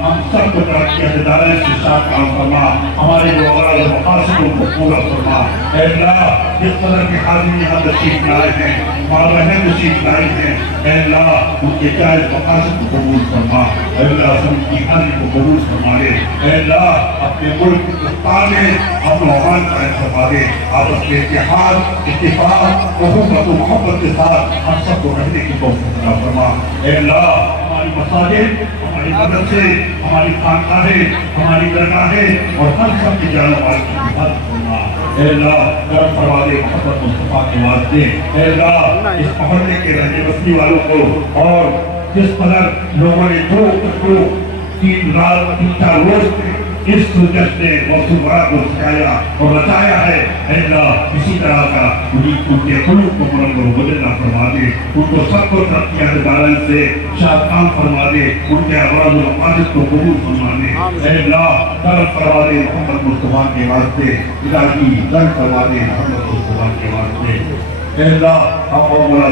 हम सबको तरक्की हिदायत के साथ काम फरमा हमारे जो अग़राज़ और मक़ासिद को पूरा फरमा अल्लाह जिस कदर के हाज़िर यहाँ तशरीफ़ लाए हैं मालूम तशरीफ़ लाए हैं अल्लाह उनके जायज़ मक़ासिद को कबूल फरमा अल्लाह सबकी हाज़िर को कबूल फरमा ले अल्लाह अपने मुल्क हिंदुस्तान में अमन और अमान कायम फरमा दे आपस में इत्तेहाद इत्तिफ़ाक़ उख़्वत व मोहब्बत के साथ हम सबको रहने की तौफ़ीक़ अता फरमा अल्लाह हमारी मसाजिद हमारी मदरसे हमारी खानकाहें हमारी दरगाहें और हर सब की जाने वाली की हिफाज़त फरमा अल्लाह करम फरमा दे मोहब्बत मुस्तफ़ा के वास्ते अल्लाह इस मोहल्ले के रहने बसने वालों को और जिस कदर लोगों ने दो तीन रात 3-4 रोज इस जश्न मौसूबरा को सिखाया और बताया है अल्लाह इसी तरह का उनके कुलूब को बुलंद और बुलंद फरमा दे उनको सबको तरक्कियां दारन से शादकाम फरमा दे उनके अग़राज़ और मक़ासिद को कबूल फरमा दे अल्लाह करम फरमा दे मोहम्मद मुस्तफ़ा के वास्ते इलाही दर फरमा दे मोहम्मद मुस्तफ़ा के वास्ते अल्लाह आप मौला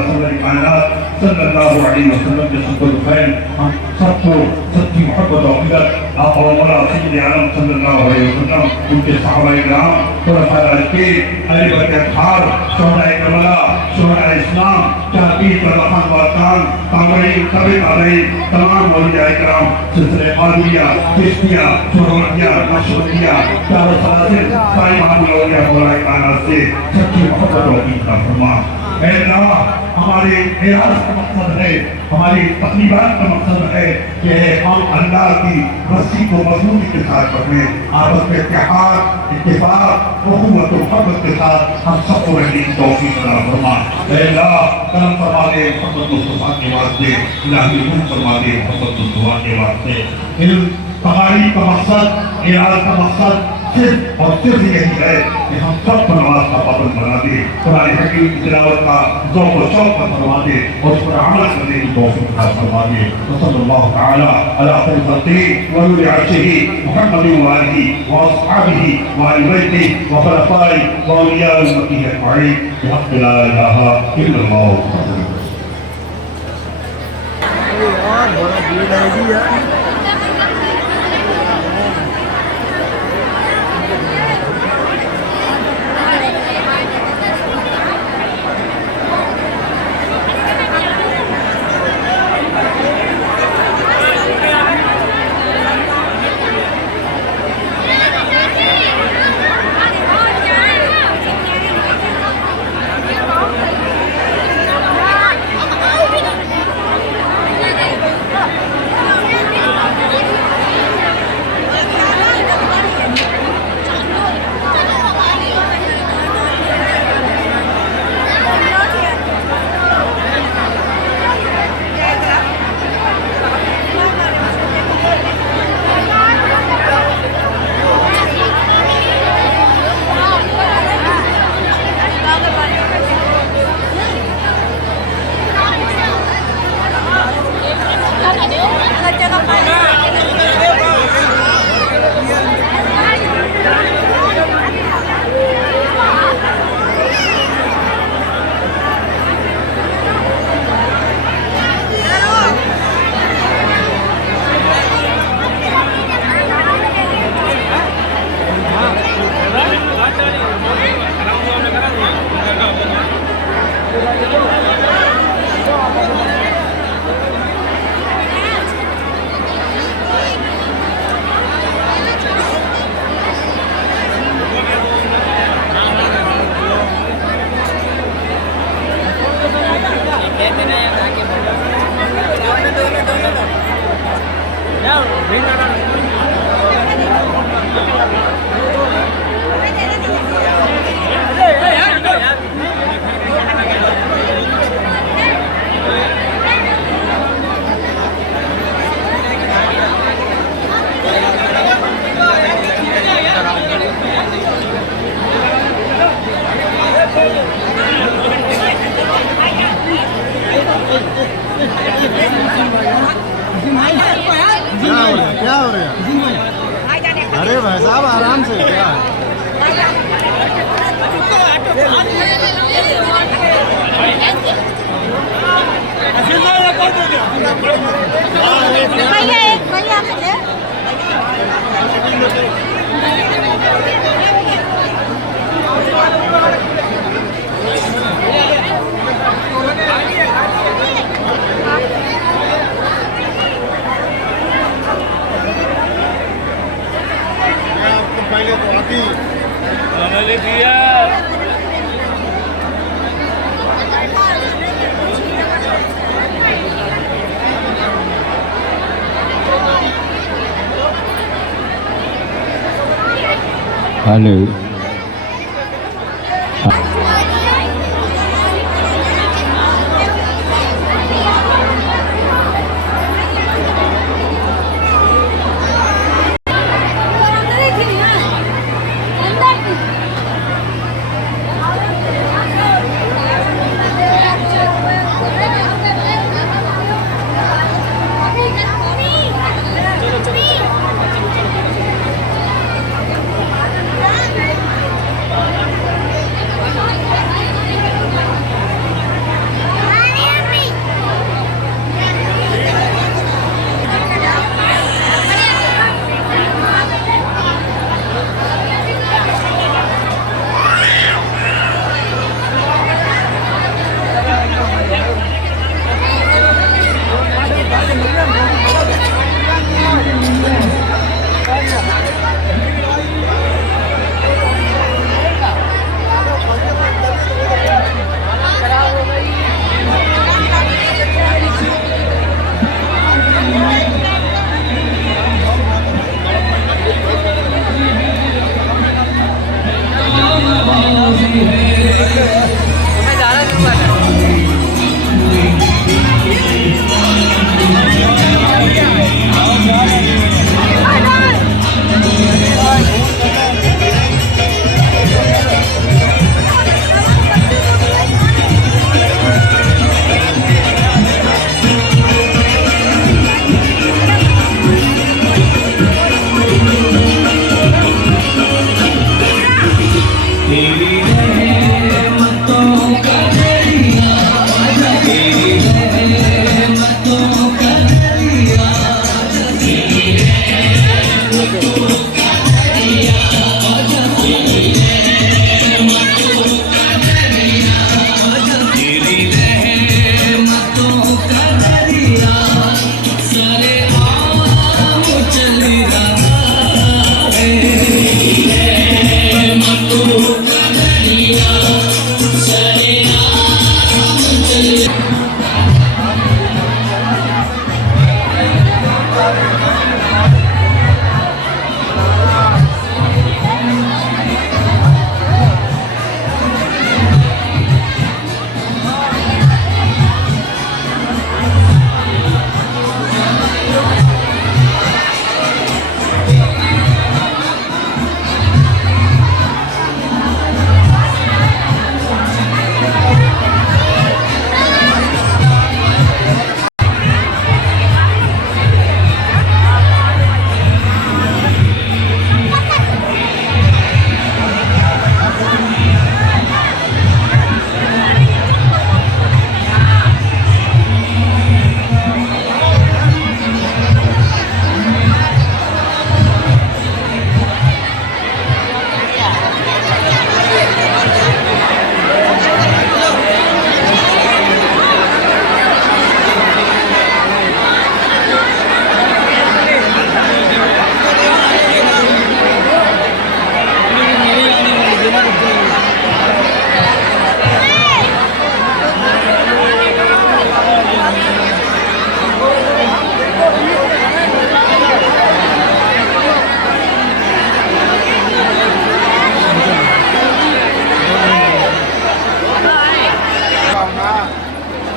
सल्लल्लाहु अलैहि वसल्लम के सुन्नत खैर हम सबको सच्ची मोहब्बत और इज़्ज़त आप मौला सय्यद आलम सल्लल्लाहु अलैहि वसल्लम उनके सहाबाए किराम खुलफाए राशिदीन अहले बैत अत्हार शुहदाए करबला शुहदाए इस्लाम ताबीन रहमान वातान ताबईन ताबईन तमाम औलियाए किराम सिलसिले क़ादिरिया चिश्तिया सुहरवतिया नक्शबंदिया चारों सलासिल साईं महमूद औलिया मौलाए कायनात से सच्ची मोहब्बत और इज़्ज़त फरमा अल्लाह हमारे एराज का मकसद है हमारी तकलीबात का मकसद है कि हम अल्लाह की रस्सी को मजबूती के साथ पकड़ें आपस में इत्तेहाद इत्तिफाक उख़्वत व मोहब्बत के साथ हम सबको रहने की तौफ़ीक़ अता फरमा अल्लाह करम फरमा दे मोहम्मद मुस्तफ़ा के वास्ते इलाही रहम फरमा दे मोहम्मद मुस्तफ़ा के वास्ते इन तक़ारीब का मकसद एराज का मकसद सिर्फ और सिर्फ यही है कि हम सब को नमाज का पाबंद बना दे कुरान हकीम की तिलावत का ज़ौक़ व शौक़ का फरमा दे और उस पर अमल करने की तौफ़ीक़ अता फरमा दे सल्लल्लाहु तआला अला खैर ख़ल्क़िही व नूरि अर्शिही मुहम्मदिन व आलिही व अस्हाबिही व अहली बैतिही व खुलफ़ाए व औलियाए उम्मतिही अजमईन बिहक़्क़ि ला इलाहा इल्लल्लाह। यार बड़ा भीड़ है जी यार। भैया एक भैया मुझे पहले तो आती मैंने दिया हेलो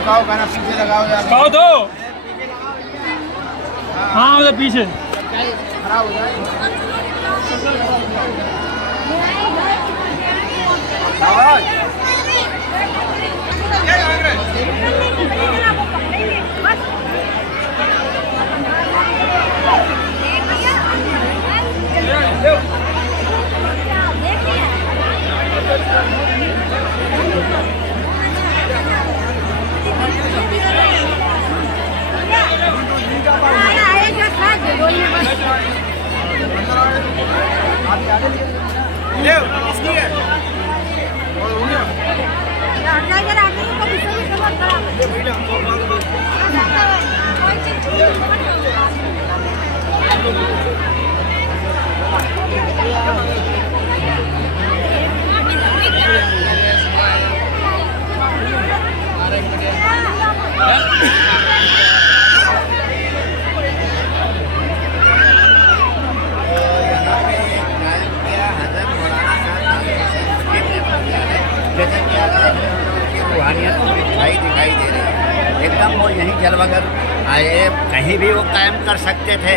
लगाओ गाना पीछे लगाओ यार कहो तो हाँ मतलब पीछे खराब हो जाए Yeah. रूहानियत दिखाई दे रही है एकदम। वो यहीं जलवगर आए कहीं भी वो कायम कर सकते थे।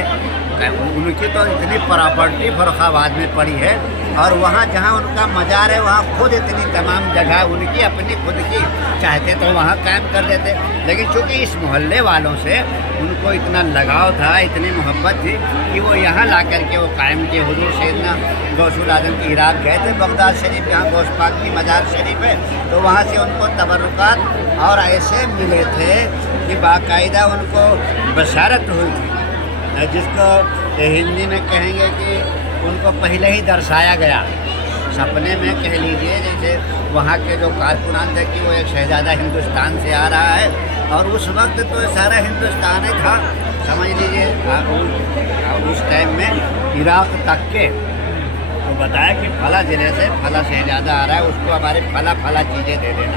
उनकी तो इतनी प्रॉपर्टी फर्रुखाबाद में पड़ी है, और वहाँ जहाँ उनका मज़ार है वहाँ खुद इतनी तमाम जगह उनकी अपनी खुद की चाहते तो वहाँ कायम कर देते। लेकिन चूँकि इस मोहल्ले वालों से उनको इतना लगाव था, इतनी मोहब्बत थी कि वो यहाँ ला करके वो कायम किए। हुजूर सैयदना गौसुल आज़म की इराक गए थे बगदाद शरीफ, यहाँ गौस पाक की मज़ार शरीफ है, तो वहाँ से उनको तबर्रुकात और ऐसे मिले थे कि बाकायदा उनको बशारत हुई थी, जिसको हिंदी में कहेंगे कि उनको पहले ही दर्शाया गया सपने में, कह लीजिए। जैसे वहाँ के जो कारकुनान थे कि वो एक शहजादा हिंदुस्तान से आ रहा है, और उस वक्त तो सारा हिंदुस्तान ही था, समझ लीजिए। उस टाइम में इराक तक के तो बताया कि फला ज़िले से फला शहजादा आ रहा है, उसको हमारे फला चीज़ें दे देना।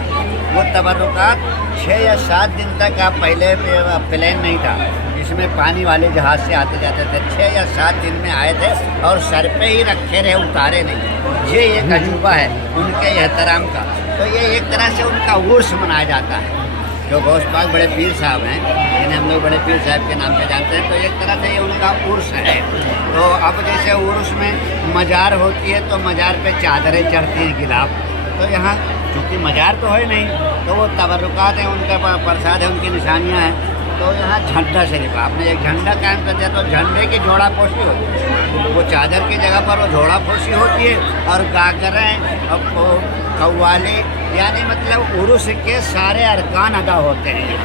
वो तबर्रुकात 6 या 7 दिन तक आप पहले प्लेन नहीं था, इसमें पानी वाले जहाज़ से आते जाते थे। 6 या 7 दिन में आए थे और सर पे ही रखे रहे, उतारे नहीं। ये एक अजूबा है उनके एहतराम का। तो ये एक तरह से उनका उर्स मनाया जाता है। जो गौस पाक बड़े पीर साहब हैं, जिन्हें हम लोग बड़े पीर साहब के नाम से जानते हैं, तो एक तरह से ये उनका उर्स है। तो अब जैसे उर्स में मज़ार होती है तो मज़ार पे चादरें चढ़ती हैं गिलाफ, तो यहाँ चूँकि मज़ार तो है नहीं, तो वो तबर्रुकात हैं, उनका प्रसाद है, उनकी निशानियाँ हैं। तो यहाँ झंडा शरीफ आपने एक झंडा कायम कर दिया, तो झंडे की जोड़ा पोशी होती है, वो चादर की जगह पर वो जोड़ा पोशी होती है, और गागरें और कव्वाली, यानी मतलब उर्स के सारे अरकान अदा होते हैं।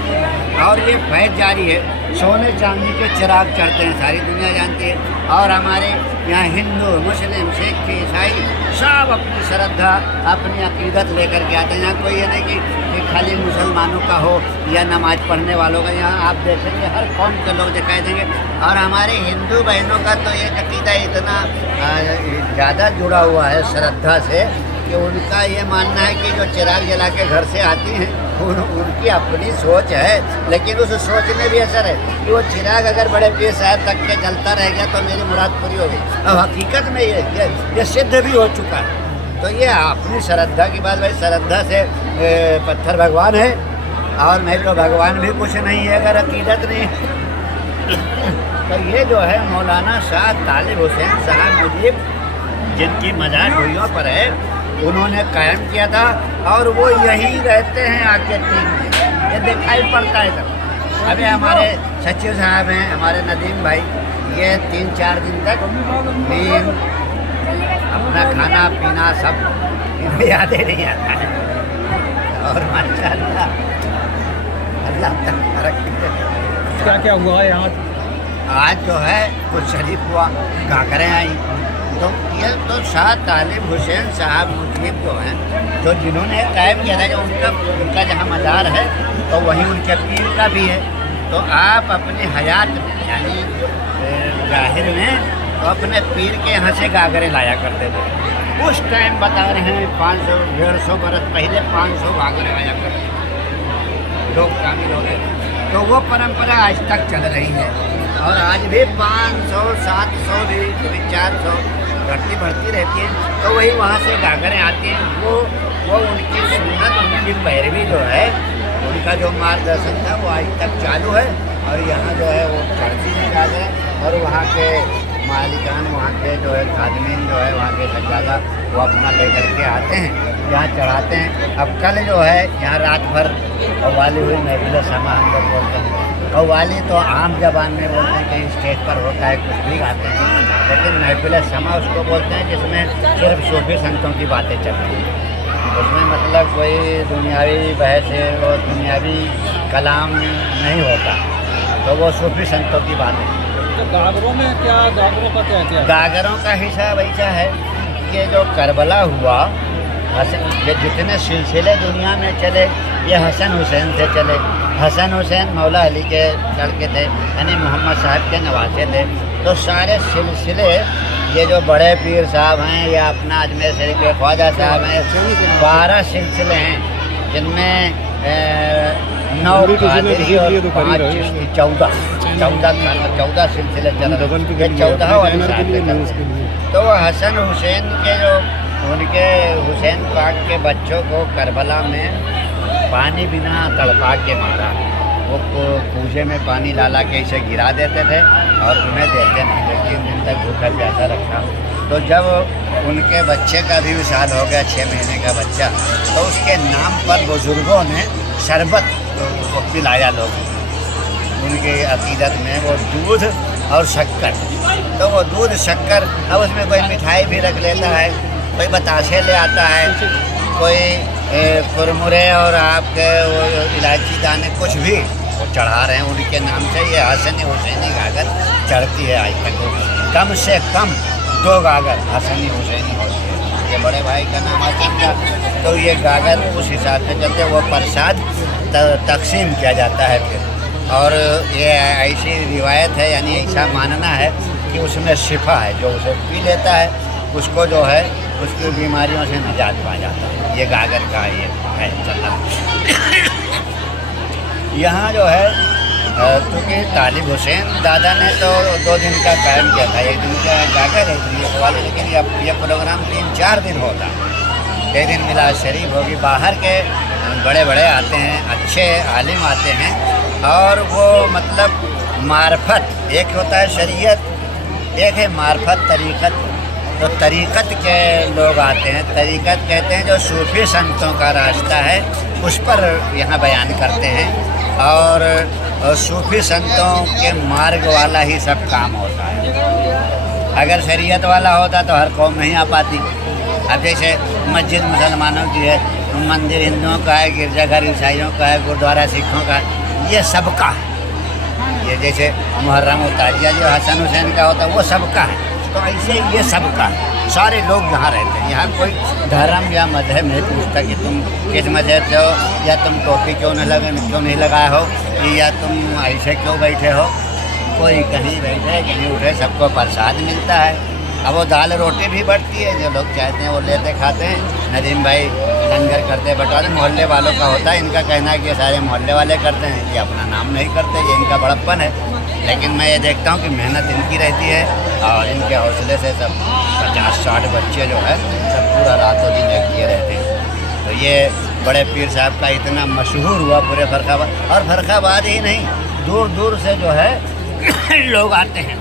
और ये फैज़ जारी है, सोने चांदी के चिराग चढ़ते हैं, सारी दुनिया जानती है। और हमारे यहाँ हिंदू, मुस्लिम, सिख, ईसाई सब अपनी श्रद्धा, अपनी अकीदत लेकर के आते हैं। यहाँ कोई ये नहीं कि खाली मुसलमानों का हो या नमाज पढ़ने वालों का, यहाँ आप देखेंगे हर कौम के लोग दिखाई देंगे। और हमारे हिंदू बहनों का तो ये अकीदा इतना ज़्यादा जुड़ा हुआ है श्रद्धा से कि उनका ये मानना है कि जो चिराग जला के घर से आती हैं उनकी अपनी सोच है, लेकिन उस सोच में भी असर है कि वो चिराग अगर बड़े पीर साहब तक के चलता रह गया तो मेरी मुराद पूरी हो गई। अब हकीकत में ये सिद्ध भी हो चुका है। तो ये अपनी श्रद्धा की बात, भाई श्रद्धा से पत्थर भगवान है, और नहीं तो भगवान भी कुछ नहीं है अगर अकीदत नहीं है। तो ये जो है मौलाना शाह तालिब हुसैन साहब मुजीब, जिनकी मज़ार ढोइयों पर है, उन्होंने कायम किया था, और वो यहीं रहते हैं आके 3 दिन, ये दिखाई पड़ता है तब। अभी हमारे सचिव साहब हैं, हमारे नदीम भाई, ये 3-4 दिन तक नींद, अपना खाना पीना सब इन्हें याद ही नहीं आता है। और माशाअल्लाह अल्लाह तक तरक्की दे। क्या क्या हुआ है यहाँ? आज जो है कुछ शरीफ हुआ, घाघरें आई, तो ये तो शाह तालिब हुसैन साहब मुजीब जो हैं, जो जिन्होंने कायम किया था, जो उनका जहाँ मज़ार है तो वहीं उनके पीर का भी है। तो आप अपनी हयात में, यानी ज़ाहिर में, तो अपने पीर के यहाँ से गागरे लाया करते थे। उस टाइम बता रहे हैं 500-150 बरस पहले 500 गागरे आया करते थे, लोग शामिल हो गए। तो वो परंपरा आज तक चल रही है, और आज भी 500, 700 भी 400 बढ़ती रहती है। तो वही वहाँ से गागरें आती हैं, वो उनकी सुन्नत, उनकी पैरवी जो है, उनका जो मार्गदर्शन था वो आज तक चालू है। और यहाँ जो है वो चढ़ती है गागरें, और वहाँ के मालिकान, वहाँ के जो है खादमीन जो है, वहाँ के सज्जादा, वो अपना लेकर के आते हैं, यहाँ चढ़ाते हैं। अब कल जो है यहाँ रात भर कव्वाली हुई, महफिल समा हम लोग बोलते हैं। कव्वाली तो आम ज़बान में बोलते हैं, कहीं स्टेज पर होता है, कुछ भी गाते हैं, लेकिन महफिल समा उसको बोलते हैं जिसमें सिर्फ सूफी संतों की बातें चलती हैं। उसमें मतलब कोई दुनियावी बहस और दुनियावी कलाम नहीं होता, तो वो सूफी संतों की बातें। तो गागरों में क्या, गागरों का क्या? गागरों का हिसाब ऐसा है कि जो करबला हुआ, ये जितने सिलसिले दुनिया में चले, ये हसन हुसैन से चले। हसन हुसैन मौला अली के लड़के थे, यानी मोहम्मद साहब के नवासे थे। तो सारे सिलसिले, ये जो बड़े पीर साहब हैं या अपना अजमेर शरीफ के ख्वाजा साहब हैं, 12 सिलसिले हैं, जिनमें 9 कादरी और 5 चिश्ती, 14 सिलसिले चल रहे, ये 14 वाली साल में चल रहे। तो वो हसन हुसैन के जो उनके हुसैन पाक के बच्चों को करबला में पानी बिना तड़पा के मारा। वो पूजे में पानी ला के इसे गिरा देते थे और उन्हें देते नहीं थे, 3 दिन तक भूखा प्यासा रखा। तो जब उनके बच्चे का भी विशाल हो गया, 6 महीने का बच्चा, तो उसके नाम पर बुजुर्गों ने शरबत को पिलाया लोगों को। उनके अकीदत में वो दूध और शक्कर, तो वो दूध शक्कर, अब उसमें कोई मिठाई भी रख लेता है, कोई बताशे ले आता है, कोई कुरमुरे और आपके वो इलायची दाने कुछ भी वो चढ़ा रहे हैं उनके नाम से। ये हसन हुसैनी गागर चढ़ती है आज तक, कम से कम 2 गागर हसनी हुसैनी होती है। ये बड़े भाई का नाम हसन था, तो ये गागर उस हिसाब से चलते, वो प्रसाद तकसीम किया जाता है फिर। और ये ऐसी रिवायत है, यानी ऐसा मानना है कि उसमें शिफा है, जो उसे पी लेता है उसको जो है उसकी बीमारियों से निजात पा जाता है। ये गागर का ये है चलना। यहाँ जो है क्योंकि तालिब हुसैन दादा ने तो 2 दिन का कायम किया था, 1 दिन का गागर है वाले, लेकिन ये प्रोग्राम 3-4 दिन होता है। एक दिन मिलाद शरीफ होगी, बाहर के बड़े बड़े आते हैं, अच्छे आलिम आते हैं, और वो मतलब मार्फत, एक होता है शरीयत, एक है मार्फत तरीक़त। तो तरीक़त के लोग आते हैं, तरीक़त कहते हैं जो सूफ़ी संतों का रास्ता है उस पर यहाँ बयान करते हैं, और सूफ़ी संतों के मार्ग वाला ही सब काम होता है। अगर शरीयत वाला होता तो हर कौम नहीं आ पाती। अब जैसे मस्जिद मुसलमानों की है, मंदिर हिंदुओं का है, गिरजाघर ईसाइयों का है, गुरुद्वारा सिखों का है, ये सबका है। ये जैसे मुहर्रम और ताजिया जो हसन हुसैन का होता है वो सबका है, तो ऐसे ये सबका है। सारे लोग यहाँ रहते हैं। यहाँ कोई धर्म या मजहब नहीं पूछता कि तुम किस मजहब से हो, या तुम टोपी क्यों नहीं लगाए हो, या तुम ऐसे क्यों बैठे हो। कोई कहीं बैठे कहीं उठे, सबको प्रसाद मिलता है। अब वो दाल रोटी भी बढ़ती है, जो लोग चाहते हैं वो लेते खाते हैं। नदीम भाई लंगर करते बटवारे मोहल्ले वालों का होता है, इनका कहना है कि सारे मोहल्ले वाले करते हैं, ये अपना नाम नहीं करते, ये इनका बड़प्पन है। लेकिन मैं ये देखता हूँ कि मेहनत इनकी रहती है, और इनके हौसले से सब 50-60 बच्चे जो है सब पूरा रातों दिन एक किए रहते हैं। तो ये बड़े पीर साहब का इतना मशहूर हुआ पूरे फर्रुखाबाद, और फर्रुखाबाद ही नहीं, दूर दूर से जो है लोग आते हैं।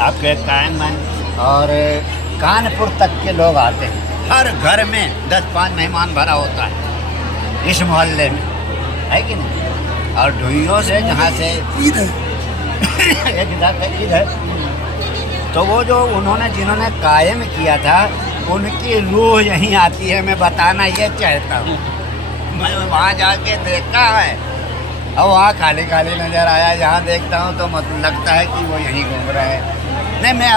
आपके कायमगंज और कानपुर तक के लोग आते हैं। हर घर में 10-5 मेहमान भरा होता है इस मोहल्ले में, है कि नहीं। और ढुइयों से जहाँ से ईद है, तो वो जो जिन्होंने कायम किया था उनकी रूह यहीं आती है। मैं बताना ये चाहता हूँ, मैं वहाँ जाके देखा है और वहाँ खाली खाली नज़र आया। यहाँ देखता हूँ तो लगता है कि वो यहीं घूम रहे हैं। नहीं, मैं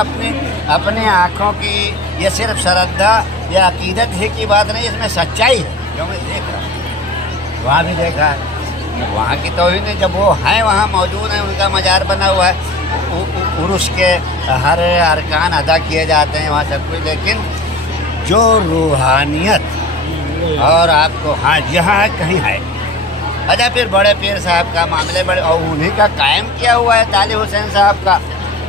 अपनी आँखों की, ये सिर्फ श्रद्धा या अकीदत ही की बात नहीं, इसमें सच्चाई है जो मैं देख रहा हूँ। वहाँ भी देखा है, वहाँ की तो ही नहीं, जब वो हैं वहाँ मौजूद हैं, उनका मज़ार बना हुआ है, उर्स के हर अरकान अदा किए जाते हैं वहाँ सब कुछ। लेकिन जो रूहानियत और आपको हाँ यहाँ कहीं है। अच्छा, फिर बड़े पीर साहब का मामले बड़े, और उन्हीं का कायम किया हुआ है तालिब हुसैन साहब का,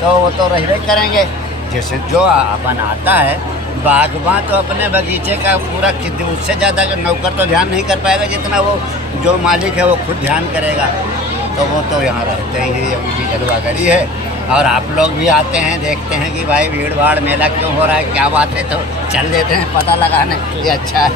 तो वो तो रहबे करेंगे। जैसे जो अपन आता है बागबान, तो अपने बगीचे का पूरा उससे ज़्यादा नौकर तो ध्यान नहीं कर पाएगा जितना वो जो मालिक है वो खुद ध्यान करेगा। तो वो तो यहाँ रहते ही हैं, उनकी जलवागरी है। और आप लोग भी आते हैं, देखते हैं कि भाई भीड़ भाड़ मेला क्यों हो रहा है, क्या बात है, तो चल देते हैं पता लगाने। ये अच्छा है।